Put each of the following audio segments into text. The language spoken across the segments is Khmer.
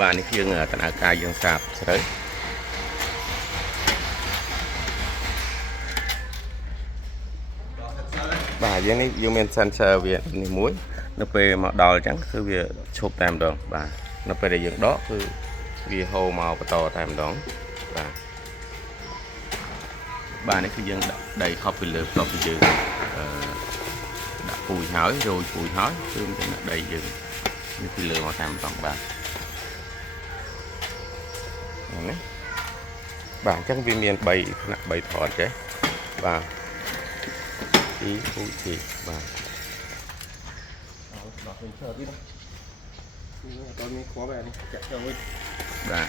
បាទនេះយើងដំណើរការយើងសាបស្រូវបាទយើងនេះយើងមាន sensor វានេះមួយនៅពេលមកដល់អញ្ចឹងគឺវាឈប់តែម្ដងបាទនៅពេលដែលយើងដកគឺវាហូរមកបន្តតែម្ដងបាទនេះគឺយើងដាក់ដីខប់ពីលើបន្ទាប់ពីយើងដាក់ពូជហើយរោយពូជហើយគឺមានដាក់ដីយើងនេះពីលើមកតែម្ដងបាទនេះបាទអញ្ចឹងវាមាន3ថ្នាក់3ថតចេះបាទទីពូជទីបាទដល់វិញធ្វើទៀតតើមានគ្រាប់ហ្នឹងចាក់ចូលវិញបាទ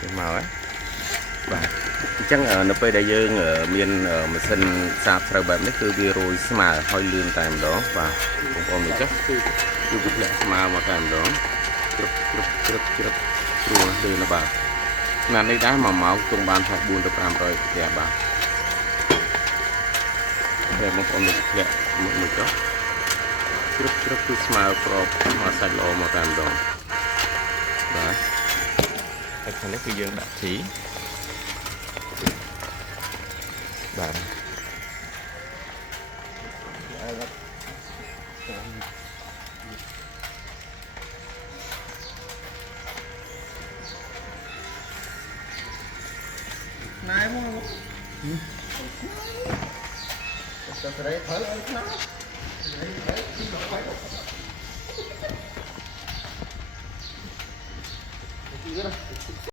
ទៅមកហើយបាទអញ្ចឹងនៅពេលដែលយើងមានម៉ាស៊ីនសាបស្រូវបែបនេះគឺវារោយស្មើហើយលឿនតែម្ដងបាទបងប្អូនមើលចុះគឺវាធ្លាក់ស្មើមកតែម្ដងជ្រឹបស្រួលលឿនបាទស្នាដៃនេះដែរ1ម៉ោងទង់បានថា4ទៅ500ផ្ទះបាទតែបងប្អូនមើលធ្លាក់មួយចុះជ្រឹបគឺស្មើក្របមកសាច់ល្អមកតែម្ដងបាទហើយខាងនេះគឺយើងដាក់ជីបាទណែមកទៅស្រីធ្វើអីខ្លះ